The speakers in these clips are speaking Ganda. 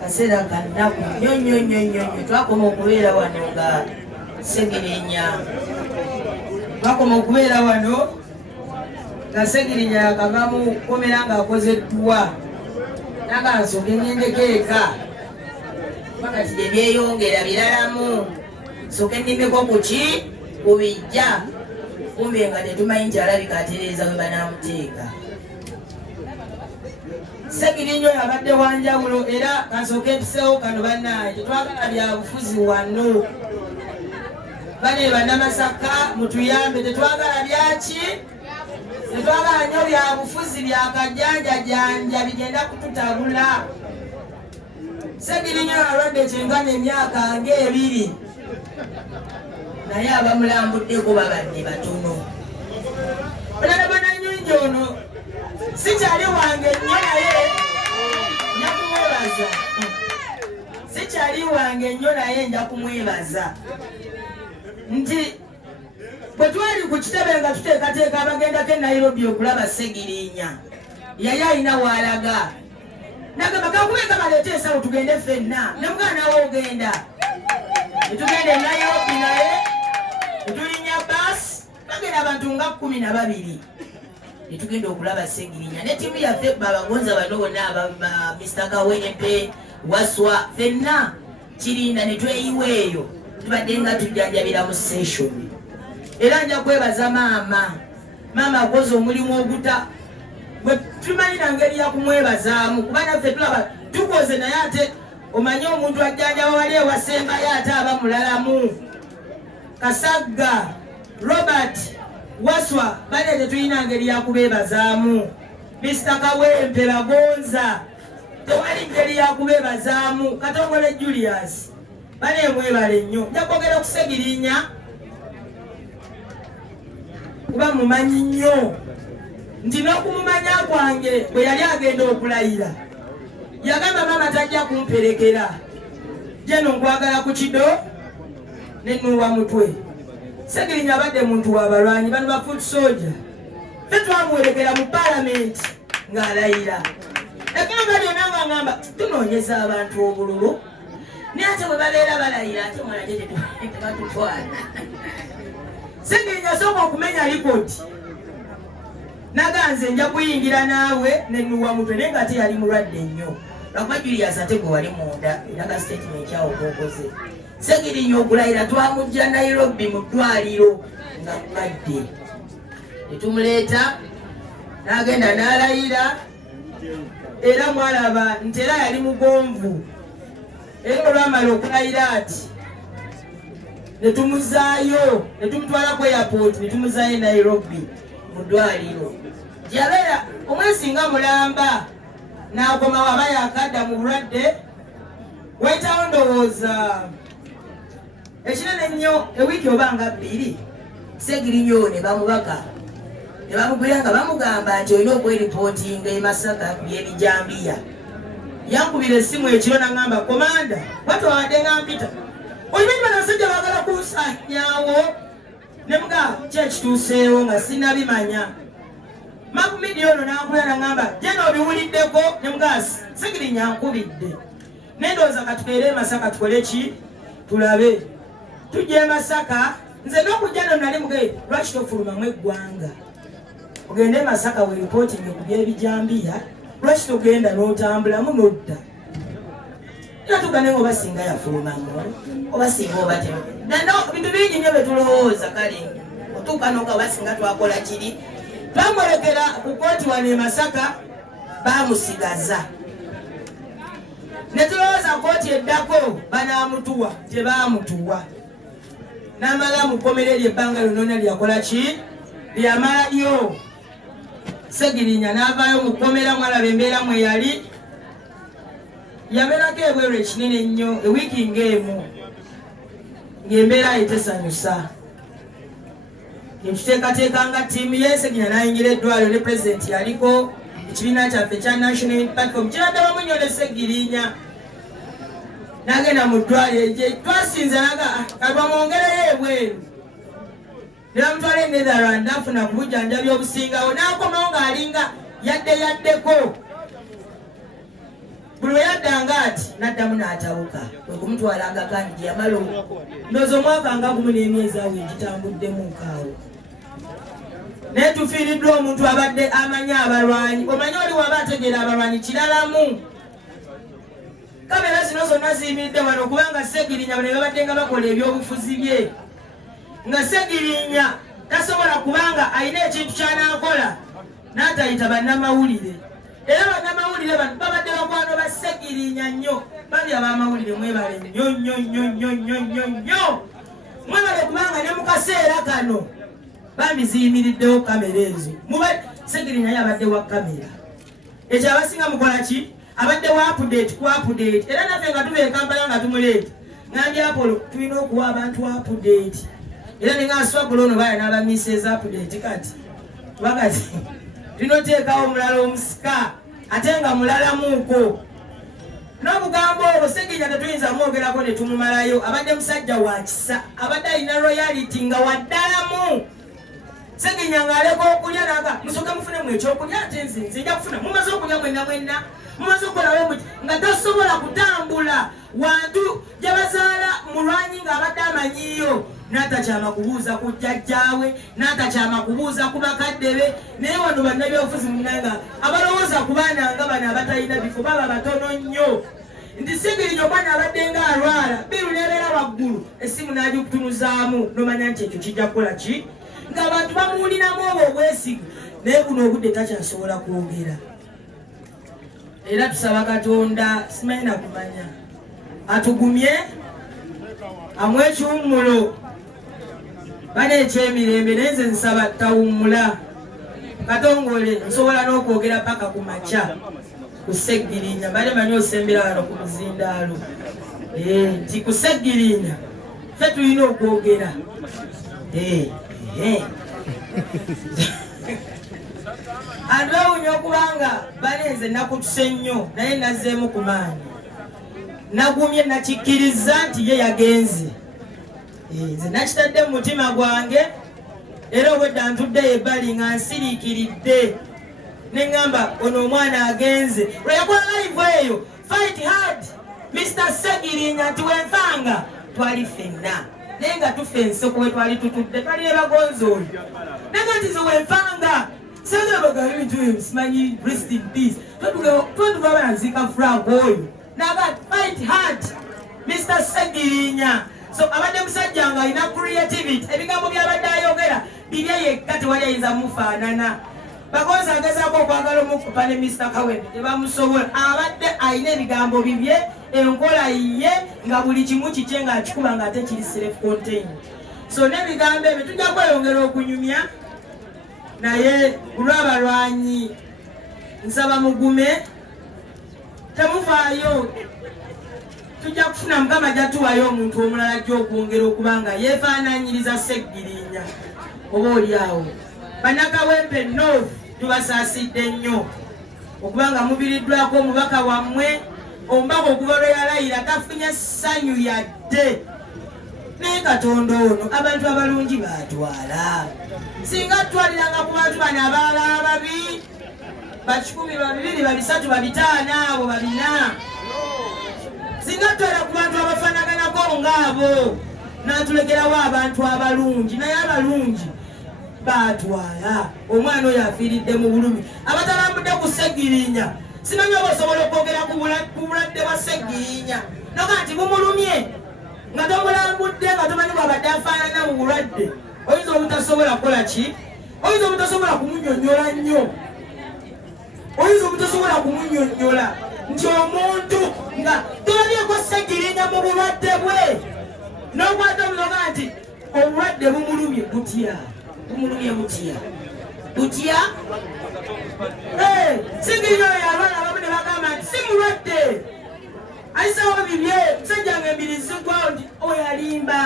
kaseera kannaku nnyo twakoma okubeera wano nga Segirinya twakoma okubeera wano nga Segirinya yakavamu komera ng'akozeddwa nakansoke ngendeko eka pakati gye byeyongera biralamu soke nnimeko kuki kubijja kumbe nga tetumanyi nti alabika atereeza bwe banaamuteeka. Segirinya yabadde wanjawulo era kansooke mpiseewo kano bannaye tetwagala byabufuzi wano bane bannamasaka mutuyambe tetwagala byaki tetwagala nnyo byabufuzi byakajjanjajanja bigenda kututabula. Segirinya alwadde kyenkana emyaka ng'ebiri naye abamulambuddeko babadde batono. Olala bananyungi ono sikyali wange nnyo naye nja kumwebaza sikyali wange nnyo naye nja kumwebaza nti bwe twali ku kitebe nga tuteekateeka abagendako e Nairobi okulaba Segirinya yali alina waalaga nagamba kakubeka baleete esawo tugende ffenna ne mugana nawe ogenda netugenda e Nairobi naye netulinnya baasi bagenda abantu nga 12 netugenda okulaba Segirinya ne tiimu yaffe babagonza bano bonna aba Mr. Kawempe Waswa ffenna Kirinda netweyiwa eyo tubadde nga tujjanjabira mu session era nja kwebaza maama akoze omulimu oguta bwe tumanyi na ngeri ya kumwebazaamu kuba naffe tulaba tukoze naye ate omanye omuntu ajjanjaba wali ewasembayo ate aba mulalamu. Kasagga Robert Waswa bale tetulina ngeri ya kubeebazaamu. Mr. Kawempe bagonza tewali ngeri ya kubeebazaamu. Katongole Julius bale mwebale nnyo. Nja kwogera ku Segirinya kuba mumanyi nnyo nti n'okumumanya kwange bwe yali agenda okulayira yagamba maama tajja kumperekera jeno nkwagala ku kido nenuwa mutwe. Segirinya abadde muntu w'abalwanyi bano ba foot soldier ffe twamuwerekera mu palamenti ng'alayira eggamba lyonna nga ngamba tunoonyeza abantu obululu naye ate bwe babeera balayira ate mwalage tebatutwala. Segirinya sooka okumenya likoti naganze nja kuyingira naawe nenuwa mutwe naye nga te yali mulwadde nnyo lwakuba Julius ate gwe wali munda era ka statement kyawo gokoze. Segirinya okulayira twamujja Nairobi mu ddwaliro nga mulwadde netumuleeta n'agenda n'alayira era mwalaba nti era yali mugonvu era olwamala okulayira ati netumuzaayo netumutwala ku airport netumuzaayo Nairobi mu ddwaliro yabeera omwezi nga mulamba n'akomawo aba yakadda mu bulwadde wayitawo ndowooza ekinene nnyo ewiiki oba nga 2 Segirinya ne bamubaka ne bamugwira nga bamugamba nti olina okweripootinga e Masaka ku by'ebijambiya. Yankubira essimu ekiro n'aŋŋamba komanda watwawadde nga mpita oyimanyi bano abasajja baagala kunsanyawo ne muga kyekituuseewo nga sinabimanya. Makumidi ono n'ankubira n'aŋŋamba jeno obiwuliddeko ne muga Segirinya ankubidde nendowooza katubeere e Masaka tukole ki tulabe tujja e Masaka nze n'okujja no nali muge lwaki tofulumamu eggwanga ogende e Masaka weripootinge ku by'ebijambiya lwaki togenda n'otambulamu n'odda era tugane nga oba singa yafulumamu oba singa oba te bintu bingi nnyo betulowooza kale otuuka n'oga oba singa twakola kiri twamulekera ku kooti wano e Masaka baamusigaza ne tulowooza kooti eddako banaamutuwa tebaamutuwa n'amala mu kkomera eryo ebbanga lyonna lyakola ki lyamalayo. Segirinya n'avaayo mu kkomera mwalaba embeera mwe yali yabeerako ebweru ekinene ennyo ewiiki ng'emu ng'embeera ye tesanyusa. Netuteekateeka nga ttiimu ye Segirinya n'ayingira eddwaliro ne pulezidenti yaliko ekibiina kyaffe ekya National Unity Platform kiradde wamu nnyo ne Segirinya n'agenda mu ddwaliro gye twasinza naga kalwamwongereyo ebweru ne bamutwala e Netherland afuna ku bujjanjabi obusingawo n'akomawo ng'alinga yaddeko buli yaddanga ati n'addamu n'atawuka wekumutwalanga kandi gyeyamala ndowooza omwaka nga gumu n'emyezi awo egitambuddemu nkaawo naye tufiiriddwa omuntu abadde amanya abalwanyi omanyi oli waba ategeera abalwanyi kiralamu kamera zino zonna ziyimiridde wano kubanga Segirinya bano babadde nga bakola ebyobufuzi bye nga Segirinya tasobola kubanga alina ekintu ky'anaakola n'atayita bannamawulire era bannamawulire bano babadde bakwano ba Segirinya nnyo bali abamawulire mwebale nnyo nnyo nnyo nnyo nnyo nnyo nnyo mwebale kubanga ne mu kaseera kano bambi ziyimiriddewo kamera ezo Segirinya yabadde wa kamera ekyo abasinga mukola ki abadde wa update ku update era naffe nga tuba Kampala nga tumuleeta ngambye Apollo tulina okuwa abantu update era ninga swagula ono baya n'abamises update kati wakati tulina oteekawo omulala omusika ate nga mulalamuuko n'obugambo obwo Segirinya tetuyinza mwogerako ne tumumalayo abadde musajja wa kisa abadde alina royalty nga waddalamu Segirinya ng'aleka okulya naga musooke mufunemu ekyokulya ate nze nja kufuna mumaze okulya mwenna mumaze okulawo nga tasobola kutambula wantu gye bazaala mulwanyi ng'abadde amanyiyo n'atakyama kubuuza ku jjajjaawe n'atakyama kubuuza ku bakadde be naye wano bannabyobufuzi munanga abalowooza ku baana nga bano abatalina bifo baba batono nnyo nti Segirinya omwana abadde nga alwala biru nebeera waggulu essimu n'agikutunuzaamu n'omanya nti ekyo kijja kukola ki ng'abantu bamuwuliramu obwo obwesigu naye buno obudde takyasobola kwogera era tusaba Katonda simanyi nakumanya atugumye amwe ekiwummulo bane ekyemirembe naye nze nsaba tawummula Katongole nsobola n'okwogera paka ku makya ku Segirinya bale manyi osembera wano ku muzindaalo nti ku Segirinya ffe tulina okwogera andowunya okubanga balenze nakutuse nnyo naye nazzeemu ku maanyi nagumye nakikkiriza nti ye yagenze nze nakitadde mu mutima gwange era obwedda ntuddeyo ebbali nga nsiriikiridde neŋŋamba ono omwana agenze lweyakola live eyo fight hard Mr. Segirinya nti wenfanga twali ffenna naye nga tufense kuwe twali tutudde twali ne bagonzi oyo naye nga nti ze wenfanga Sasa bagala ebintu ebyo simanyi rest in peace twentuga balanzika Frank oyo naga fight hard Mr. Segirinya so abadde musajja nga alina creativity ebigambo byabadde ayogera bibye yekka tewali ayinza mufaanana bagonzi agezaako okwagala omukupa ne Mr. Kawempe tebamusobola abadde alina ebigambo bibye enkola ye nga buli kimu kikye ng'akikuba nga ate kiri self contained so n'ebigambo ebyo tujja kweyongera okunyumya naye olw'abalwanyi nsaba mugume temufaayo tujja kufuna Mukama jatuwayo omuntu omulala ajja okwongera okubanga yeefaananyiriza Segirinya oba oliawo bannakawempe North tubasaasidde nnyo okubanga mubiriddwako omubaka wammwe omubaka okuva lwe yalayira tafunye ssanyu yadde naye Katonda ono abantu abalungi baatwala singa tutwaliranga ku bantu bano abaala ababi bakikumi babibiri babisatu babitaano abo babina singa tutwala ku bantu abafaanaganako ngaabo n'atulekerawo abantu abalungi naye abalungi baatwala omwana oyo afiiridde mu bulumi abatalambudde ku Segirinya simanyi oba osobola okwogera ku bulwadde bwa Segirinya noga nti bumulumye nga tomulambudde nga tomanyi bwabadde afaanana mu bulwadde oyinza obutasobola kukola ki oyinza obutasobola kumunyonyola nnyo oyinza obutasobola kumunyonyola nti omuntu nga tolabyeko Segirinya mu bulwadde bwe n'okwata omuloga nti obulwadde bumulumye butya bumulumye butya Segirinya oyo abaana abamu ne bagamba nti si mulwadde ayisawo bibye musajja nga embiri zigwawo nti oyo alimba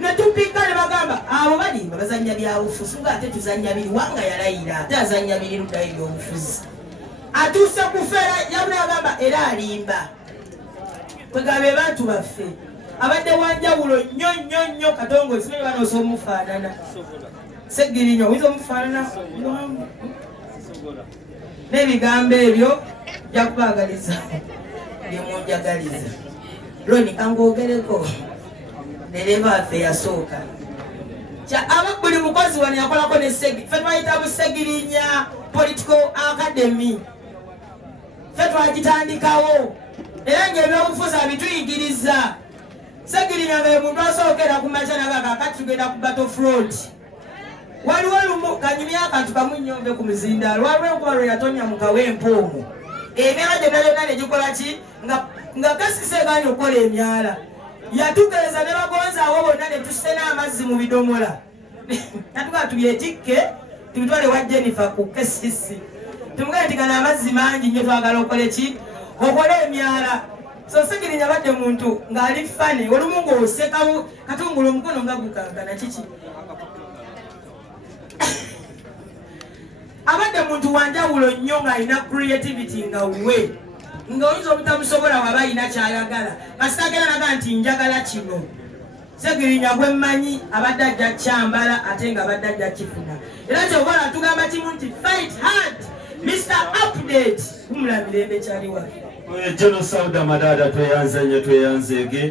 netupika ne bagamba abo balimba bazanya byabufuzi nga ate tuzanya biri wanga yalayira ate azanya biri luddayo ebyobufuzi atuuse kufeera yabula yagamba era alimba kwegabe bantu baffe abadde wanjawulo nnyo nnyo nnyo Katongo simanyi bana osobola omufaanana Segirinya oyinza omufaanana n'ebigambo ebyo jakubagaliza lyemunjagaliza loni kangogereko dereva affe yasooka aba buli mukozi wano yakolako ne segi ffe twayita busegirinya political academy ffe twagitandikawo era ng'ebyobufuzi abituyigiriza segirinya nga muntu asookera ku makyanaga kakati tugenda ku battlefront waliwo lumu kanyumya akantu kamu nnyombe ku muzindaalo waliwo enkuba lwe yatonya mu kawempoomwo emyala gyonna gyonna ne gikola ki nga gasiseganya okukola emyala yatugeeza ne bagonzaawo bonna ne tusena amazzi mu bidomola natugaa tubyetikke tubitwale wa Jennifer ku kesisi tumugee nti gano amazzi mangi nnyo twagala okole ki okole emyala so segirinya badde muntu ng'ali fane olumu ng'osekamu katungula omukono nga gukankana kiki abadde muntu wanjawulo nnyo ng'alina creativity nga we ng'oyinza obutamusobola waba alina kyayagala kasitagera naga nti njagala kino segirinya gwe mmanyi abadde ajja kyambala ate nga abadde ajja kifuna era kyobola tugamba kimu nti fight hard Mr. Update kumula mirembe kyali waffe Jono Sauda Madada tweyanze nnyo tweyanzeege